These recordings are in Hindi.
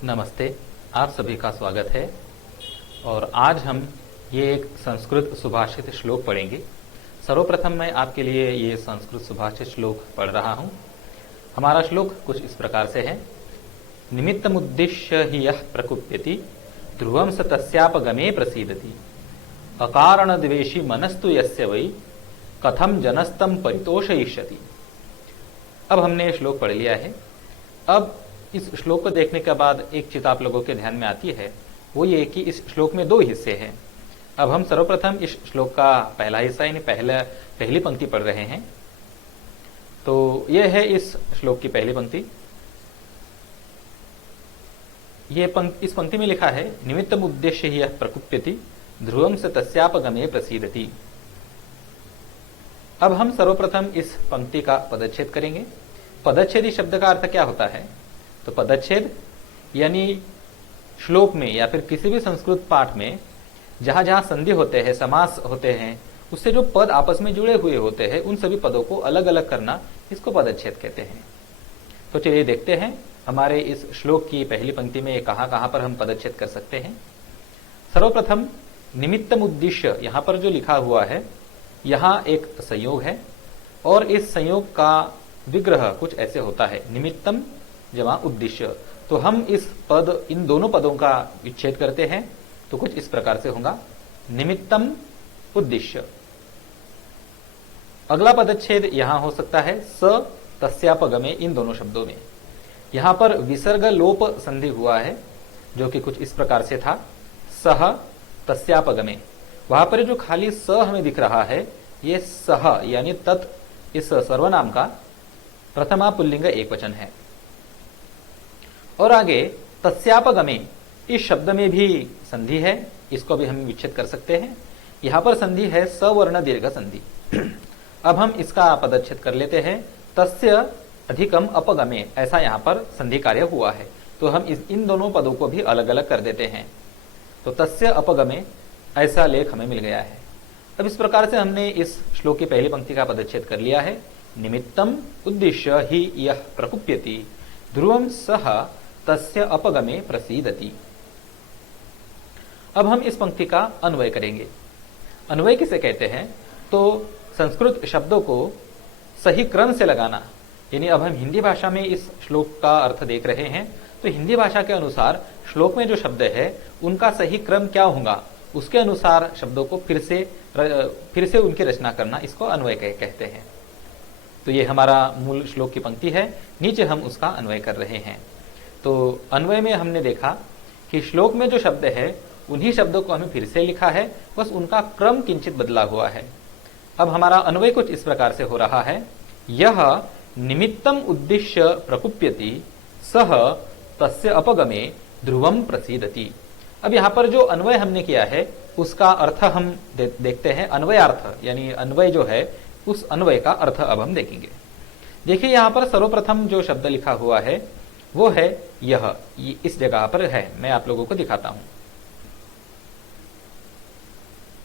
नमस्ते, आप सभी का स्वागत है। और आज हम ये एक संस्कृत सुभाषित श्लोक पढ़ेंगे। सर्वप्रथम मैं आपके लिए ये संस्कृत सुभाषित श्लोक पढ़ रहा हूँ। हमारा श्लोक कुछ इस प्रकार से है। निमित्तमुद्दिश्य हि यः प्रकुप्यति ध्रुवं स तस्यापगमे प्रसीदति अकारणद्वेषी मनस्तु यस्य वै कथम जनस्तम परितोषयिष्यति। अब हमने श्लोक पढ़ लिया है। अब इस श्लोक को देखने के बाद एक चीज आप लोगों के ध्यान में आती है, वो ये कि इस श्लोक में दो हिस्से हैं। अब हम सर्वप्रथम इस श्लोक का पहला हिस्सा यानी पहली पंक्ति पढ़ रहे हैं। तो यह है इस श्लोक की पहली पंक्ति। इस पंक्ति में लिखा है, निमित्तम उद्देश्य ही प्रकुप्यति ध्रुवं स तस्यापगमे प्रसीदति। अब हम सर्वप्रथम इस पंक्ति का पदच्छेद करेंगे। पदच्छेदी शब्द का अर्थ क्या होता है? तो पदच्छेद यानी श्लोक में या फिर किसी भी संस्कृत पाठ में जहां जहां संधि होते हैं, समास होते हैं, उससे जो पद आपस में जुड़े हुए होते हैं, उन सभी पदों को अलग अलग करना, इसको पदच्छेद कहते हैं। तो चलिए देखते हैं हमारे इस श्लोक की पहली पंक्ति में कहां कहां पर हम पदच्छेद कर सकते हैं। सर्वप्रथम निमित्तम उद्देश्य यहां पर जो लिखा हुआ है, यहां एक संयोग है और इस संयोग का विग्रह कुछ ऐसे होता है, निमित्तम जमा उद्देश्य। तो हम इन दोनों पदों का विच्छेद करते हैं तो कुछ इस प्रकार से होगा, निमित्तम उद्देश्य। अगला पदच्छेद यहां हो सकता है स तस्यापगमे, इन दोनों शब्दों में। यहां पर विसर्ग लोप संधि हुआ है जो कि कुछ इस प्रकार से था, सह तस्यापगमे। वहां पर जो खाली स हमें दिख रहा है, ये सह यानी तत्, इस सर्वनाम का प्रथमा पुल्लिंग एक वचन है। और आगे तस्यापगमे, इस शब्द में भी संधि है, इसको भी हम विच्छेद कर सकते हैं। यहां पर संधि है सवर्ण दीर्घ संधि। अब हम इसका पदच्छेद कर लेते हैं, तस्य अधिकम अपगमे, ऐसा यहां पर संधि कार्य हुआ है। तो हम इन दोनों पदों को भी अलग अलग कर देते हैं। तो तस्य अपगमे, ऐसा लेख हमें मिल गया है। अब इस प्रकार से हमने इस श्लोक की पहली पंक्ति का पदच्छेद कर लिया है। निमित्तम उद्देश्य ही यह प्रकुप्यति ध्रुवं सह तस्य अपगमे प्रसीदति। अब हम इस पंक्ति का अन्वय करेंगे। अन्वय किसे कहते हैं? तो संस्कृत शब्दों को सही क्रम से लगाना। यानी अब हम हिंदी भाषा में इस श्लोक का अर्थ देख रहे हैं, तो हिंदी भाषा के अनुसार श्लोक में जो शब्द है उनका सही क्रम क्या होगा, उसके अनुसार शब्दों को फिर से उनकी रचना करना, इसको अन्वय कहते हैं। तो ये हमारा मूल श्लोक की पंक्ति है, नीचे हम उसका अन्वय कर रहे हैं। तो अन्वय में हमने देखा कि श्लोक में जो शब्द है उन्हीं शब्दों को हमें फिर से लिखा है, बस उनका क्रम किंचित बदला हुआ है। अब हमारा अन्वय कुछ इस प्रकार से हो रहा है, यह निमित्तम उद्देश्य प्रकुप्यति सह तस्य अपगमे ध्रुवम प्रसीदति। अब यहां पर जो अन्वय हमने किया है उसका अर्थ हम देखते हैं। अन्वयार्थ यानी अन्वय जो है, उस अन्वय का अर्थ अब हम देखेंगे। देखिए यहां पर सर्वप्रथम जो शब्द लिखा हुआ है वो है यह, इस जगह पर है, मैं आप लोगों को दिखाता हूं।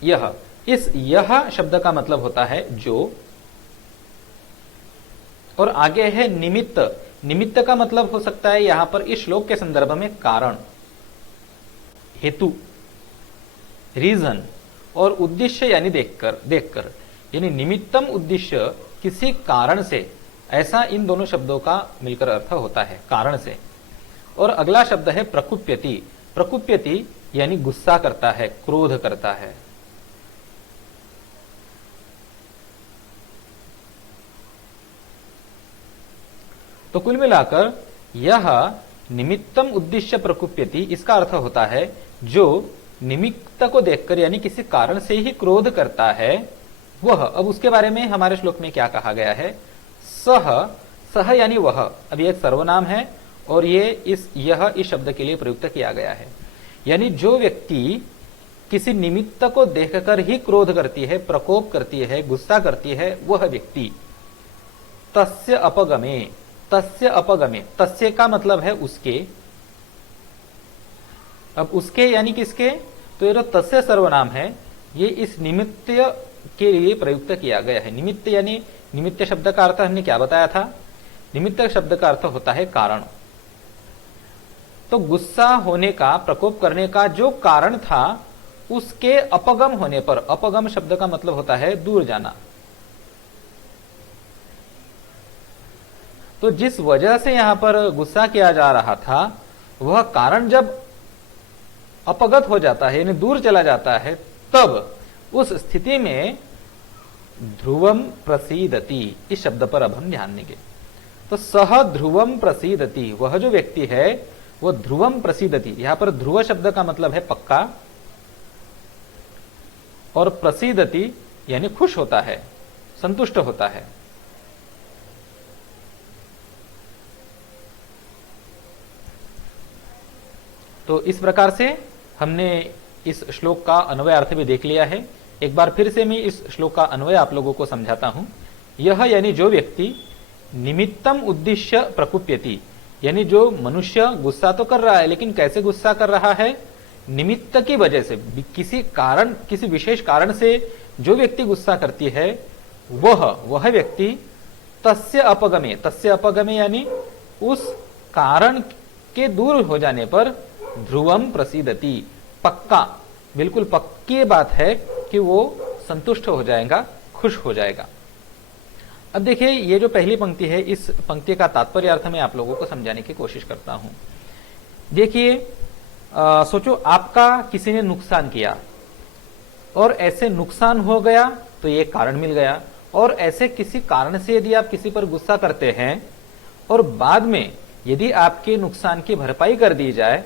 यह शब्द का मतलब होता है जो, और आगे है निमित्त। निमित्त का मतलब हो सकता है यहां पर इस श्लोक के संदर्भ में कारण, हेतु, रीजन, और उद्देश्य यानी देखकर यानी निमित्तम उद्देश्य किसी कारण से, ऐसा इन दोनों शब्दों का मिलकर अर्थ होता है, कारण से। और अगला शब्द है प्रकुप्यति। प्रकुप्यति यानी गुस्सा करता है, क्रोध करता है। तो कुल मिलाकर यह निमित्तम उद्देश्य प्रकुप्यति, इसका अर्थ होता है जो निमित्त को देखकर यानी किसी कारण से ही क्रोध करता है वह। अब उसके बारे में हमारे श्लोक में क्या कहा गया है, सह यानी वह। अब ये एक सर्वनाम है और यह इस शब्द के लिए प्रयुक्त किया गया है। यानी जो व्यक्ति किसी निमित्त को देखकर ही क्रोध करती है, प्रकोप करती है, गुस्सा करती है, वह व्यक्ति। तस्य अपगमे, तस्य अपगमे, तस्य का मतलब है उसके। अब उसके यानी किसके? तो ये जो तस्य सर्वनाम है, ये इस निमित्त के लिए प्रयुक्त किया गया है। निमित्त यानी, निमित्त शब्द का अर्थ हमने क्या बताया था? निमित्त शब्द का अर्थ होता है कारण। तो गुस्सा होने का, प्रकोप करने का जो कारण था उसके अपगम होने पर, अपगम शब्द का मतलब होता है दूर जाना, तो जिस वजह से यहां पर गुस्सा किया जा रहा था वह कारण जब अपगत हो जाता है यानी दूर चला जाता है, तब उस स्थिति में ध्रुवम प्रसीदति, इस शब्द पर अब हम ध्यान देंगे। तो सह ध्रुवम प्रसीदति, वह जो व्यक्ति है वह ध्रुवम प्रसीदति, यहां पर ध्रुव शब्द का मतलब है पक्का, और प्रसीदति यानी खुश होता है, संतुष्ट होता है। तो इस प्रकार से हमने इस श्लोक का अन्वय अर्थ भी देख लिया है। एक बार फिर से मैं इस श्लोक का अन्वय आप लोगों को समझाता हूं। यह यानी जो व्यक्ति निमित्तम उद्देश्य प्रकुप्यति, यानी जो मनुष्य गुस्सा तो कर रहा है लेकिन कैसे गुस्सा कर रहा है, निमित्त की वजह से, किसी कारण, किसी विशेष कारण से जो व्यक्ति गुस्सा करती है वह व्यक्ति तस्य अपगमे यानी उस कारण के दूर हो जाने पर ध्रुवम प्रसीदति, पक्का, बिल्कुल पक्की बात है कि वो संतुष्ट हो जाएगा, खुश हो जाएगा। अब देखिए ये जो पहली पंक्ति है, इस पंक्ति का तात्पर्य अर्थ में आप लोगों को समझाने की कोशिश करता हूं। देखिए सोचो आपका किसी ने नुकसान किया और ऐसे नुकसान हो गया तो ये कारण मिल गया, और ऐसे किसी कारण से यदि आप किसी पर गुस्सा करते हैं और बाद में यदि आपके नुकसान की भरपाई कर दी जाए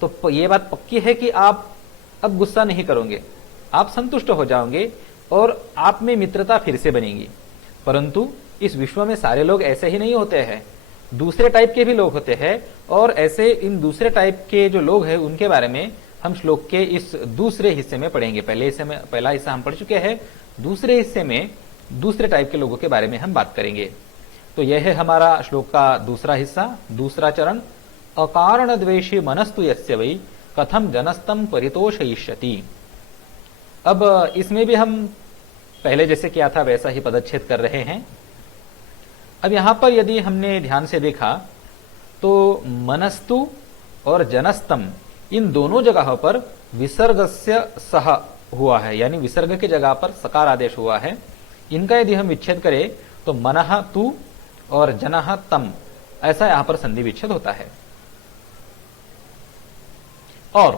तो ये बात पक्की है कि आप अब गुस्सा नहीं करोगे, आप संतुष्ट हो जाओगे और आप में मित्रता फिर से बनेगी। परंतु इस विश्व में सारे लोग ऐसे ही नहीं होते हैं, दूसरे टाइप के भी लोग होते हैं, और ऐसे इन दूसरे टाइप के जो लोग हैं उनके बारे में हम श्लोक के इस दूसरे हिस्से में पढ़ेंगे। पहला हिस्सा हम पढ़ चुके हैं, दूसरे हिस्से में दूसरे टाइप के लोगों के बारे में हम बात करेंगे। तो यह है हमारा श्लोक का दूसरा हिस्सा, दूसरा चरण। अकारण द्वेषी मनस्तु यस्य वै कथम जनस्तम परितोषयिष्यति। अब इसमें भी हम पहले जैसे किया था वैसा ही पदच्छेद कर रहे हैं। अब यहां पर यदि हमने ध्यान से देखा तो मनस्तु और जनस्तम इन दोनों जगहों पर विसर्गस्य सह हुआ है, यानी विसर्ग की जगह पर सकार आदेश हुआ है। इनका यदि हम विच्छेद करें तो मनः तु और जनः तम, ऐसा यहां पर संधि विच्छेद होता है। और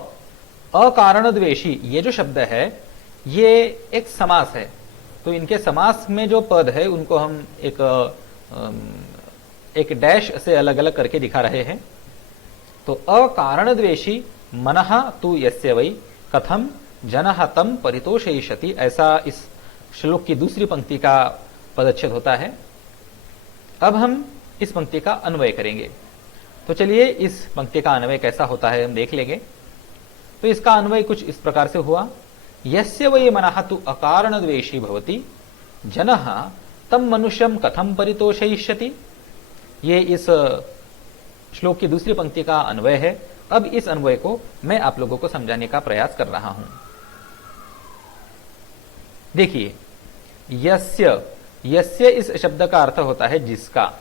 अकारण द्वेषी ये जो शब्द है ये एक समास है, तो इनके समास में जो पद है उनको हम एक डैश से अलग अलग करके दिखा रहे हैं। तो अकारण द्वेषी मनः तु यस्य वै कथम जनः तम परितोषयिष्यति, ऐसा इस श्लोक की दूसरी पंक्ति का पदच्छेद होता है। अब हम इस पंक्ति का अन्वय करेंगे। तो चलिए इस पंक्ति का अन्वय कैसा होता है हम देख लेंगे। तो इसका अन्वय कुछ इस प्रकार से हुआ, यस्य वै मनः तु अकारण द्वेषी भवति जनः तम मनुष्यम कथम परितोषयिष्यति। ये इस श्लोक की दूसरी पंक्ति का अन्वय है। अब इस अन्वय को मैं आप लोगों को समझाने का प्रयास कर रहा हूं। देखिए यस्य, यस्य इस शब्द का अर्थ होता है जिसका,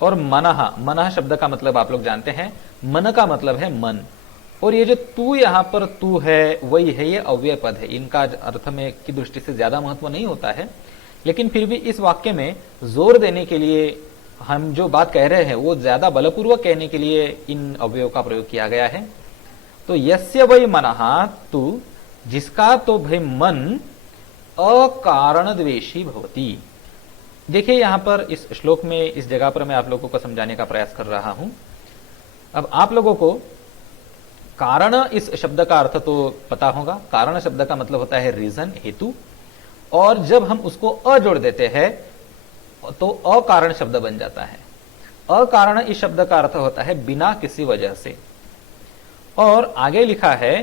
और मनः, मनः शब्द का मतलब आप लोग जानते हैं, मन का मतलब है मन, और ये जो तू यहां पर तू है वही है, ये अव्यय पद है, इनका अर्थ में की दृष्टि से ज्यादा महत्व नहीं होता है, लेकिन फिर भी इस वाक्य में जोर देने के लिए हम जो बात कह रहे हैं वो ज्यादा बलपूर्वक कहने के लिए इन अव्ययों का प्रयोग किया गया है। तो यस्य वै मनः तु, जिसका तो भाई मन अकारण द्वेषी भवति। देखिए यहां पर इस श्लोक में इस जगह पर मैं आप लोगों को समझाने का प्रयास कर रहा हूं। अब आप लोगों को कारण इस शब्द का अर्थ तो पता होगा। कारण शब्द का मतलब होता है रीजन, हेतु, और जब हम उसको अ जोड़ देते हैं तो अकारण शब्द बन जाता है। अकारण इस शब्द का अर्थ होता है बिना किसी वजह से, और आगे लिखा है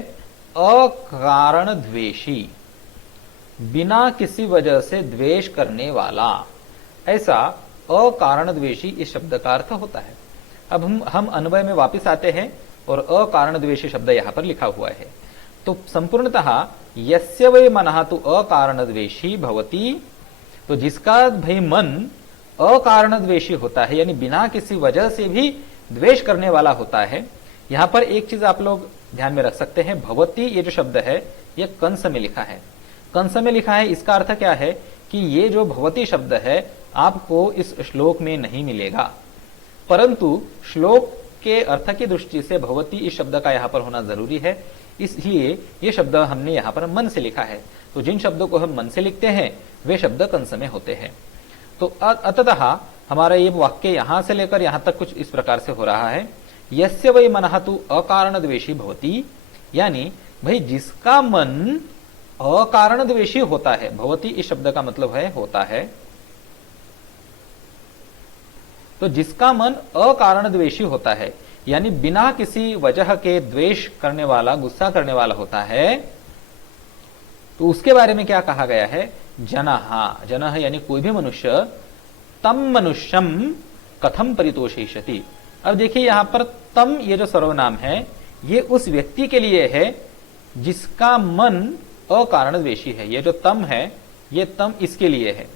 अकारण द्वेषी, बिना किसी वजह से द्वेष करने वाला, ऐसा अकारण द्वेषी इस शब्द का अर्थ होता है। अब हम अन्वय में वापस आते हैं और अकारण द्वेषी शब्द यहां पर लिखा हुआ है। तो संपूर्णतः यस्य वै मनः तु अकारण द्वेषी भवति, तो जिसका भाई मन अकारण द्वेषी होता है, यानी बिना किसी वजह से भी द्वेष करने वाला होता है। यहां पर एक चीज आप लोग ध्यान में रख सकते हैं, भवती ये जो शब्द है ये कंस में लिखा है। कंस में लिखा है, इसका अर्थ क्या है कि ये जो भवती शब्द है आपको इस श्लोक में नहीं मिलेगा, परंतु श्लोक के अर्थ की दृष्टि से भवती इस शब्द का यहां पर होना जरूरी है, इसलिए ये शब्द हमने यहां पर मन से लिखा है। तो जिन शब्दों को हम मन से लिखते हैं वे शब्द कंस में होते हैं। तो अतः हमारा ये वाक्य यहां से लेकर यहां तक कुछ इस प्रकार से हो रहा है, यस्य वै मनः तु अकारण द्वेषी भवति, यानी भाई जिसका मन अकारण द्वेषी होता है, भवति इस शब्द का मतलब है होता है, तो जिसका मन अकारण द्वेषी होता है यानी बिना किसी वजह के द्वेष करने वाला, गुस्सा करने वाला होता है, तो उसके बारे में क्या कहा गया है, जनः, जनः यानी कोई भी मनुष्य, तम मनुष्यम कथम परितोषयिष्यति। अब देखिए यहां पर तम ये जो सर्वनाम है ये उस व्यक्ति के लिए है जिसका मन अकारण द्वेषी है। ये जो तम है ये तम इसके लिए है,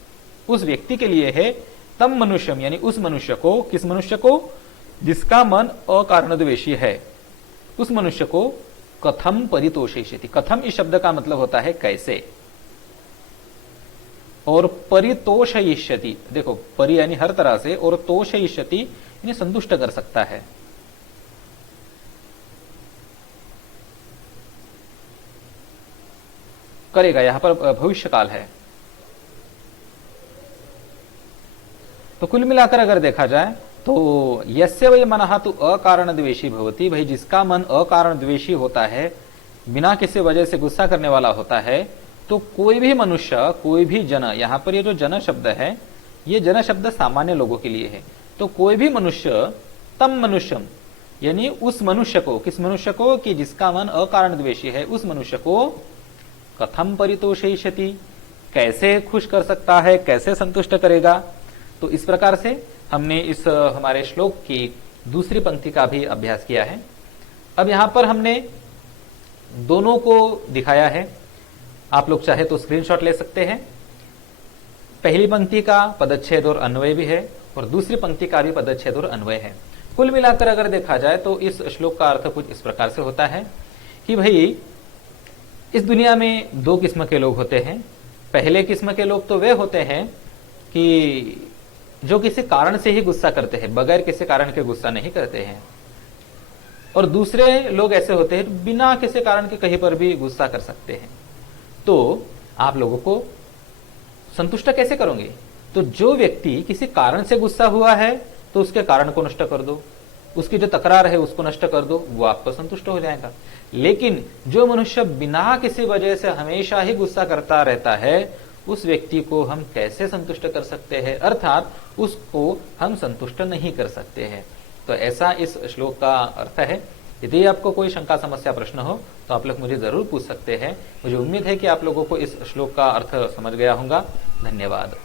उस व्यक्ति के लिए है। तम मनुष्यम यानी उस मनुष्य को, किस मनुष्य को, जिसका मन अकारण द्वेषी है, उस मनुष्य को कथम परितोषयिष्यति। कथम इस शब्द का मतलब होता है कैसे, और परितोषयिष्यति, देखो परि यानी हर तरह से, और तोषयिष्यति यानी संतुष्ट कर सकता है। करेगा, यहां पर भविष्य काल है। तो कुल मिलाकर अगर देखा जाए तो यस्य वै मनः तु अकारण द्वेषी भवति, भाई जिसका मन अकारण द्वेषी होता है, बिना किसी वजह से गुस्सा करने वाला होता है, तो कोई भी मनुष्य, कोई भी जन, यहां पर ये जो जन शब्द है ये जन शब्द सामान्य लोगों के लिए है, तो कोई भी मनुष्य, तम मनुष्यम यानी उस मनुष्य को, किस मनुष्य को, कि जिसका मन अकारण द्वेषी है, उस मनुष्य को कथम परितोषयिष्यति, कैसे खुश कर सकता है, कैसे संतुष्ट करेगा। तो इस प्रकार से हमने इस हमारे श्लोक की दूसरी पंक्ति का भी अभ्यास किया है। अब यहां पर हमने दोनों को दिखाया है, आप लोग चाहे तो स्क्रीनशॉट ले सकते हैं। पहली पंक्ति का पदच्छेद और अन्वय भी है और दूसरी पंक्ति का भी पदच्छेद और अन्वय है। कुल मिलाकर अगर देखा जाए तो इस श्लोक का अर्थ कुछ इस प्रकार से होता है कि भाई इस दुनिया में दो किस्म के लोग होते हैं। पहले किस्म के लोग तो वे होते हैं कि जो किसी कारण से ही गुस्सा करते हैं, बगैर किसी कारण के गुस्सा नहीं करते हैं, और दूसरे लोग ऐसे होते हैं बिना किसी कारण के कहीं पर भी गुस्सा कर सकते हैं। तो आप लोगों को संतुष्ट कैसे करोगे? तो जो व्यक्ति किसी कारण से गुस्सा हुआ है तो उसके कारण को नष्ट कर दो, उसकी जो तकरार है उसको नष्ट कर दो, वो आपको संतुष्ट हो जाएगा। लेकिन जो मनुष्य बिना किसी वजह से हमेशा ही गुस्सा करता रहता है, उस व्यक्ति को हम कैसे संतुष्ट कर सकते हैं, अर्थात उसको हम संतुष्ट नहीं कर सकते हैं। तो ऐसा इस श्लोक का अर्थ है। यदि आपको कोई शंका, समस्या, प्रश्न हो तो आप लोग मुझे जरूर पूछ सकते हैं। मुझे उम्मीद है कि आप लोगों को इस श्लोक का अर्थ समझ गया होगा। धन्यवाद।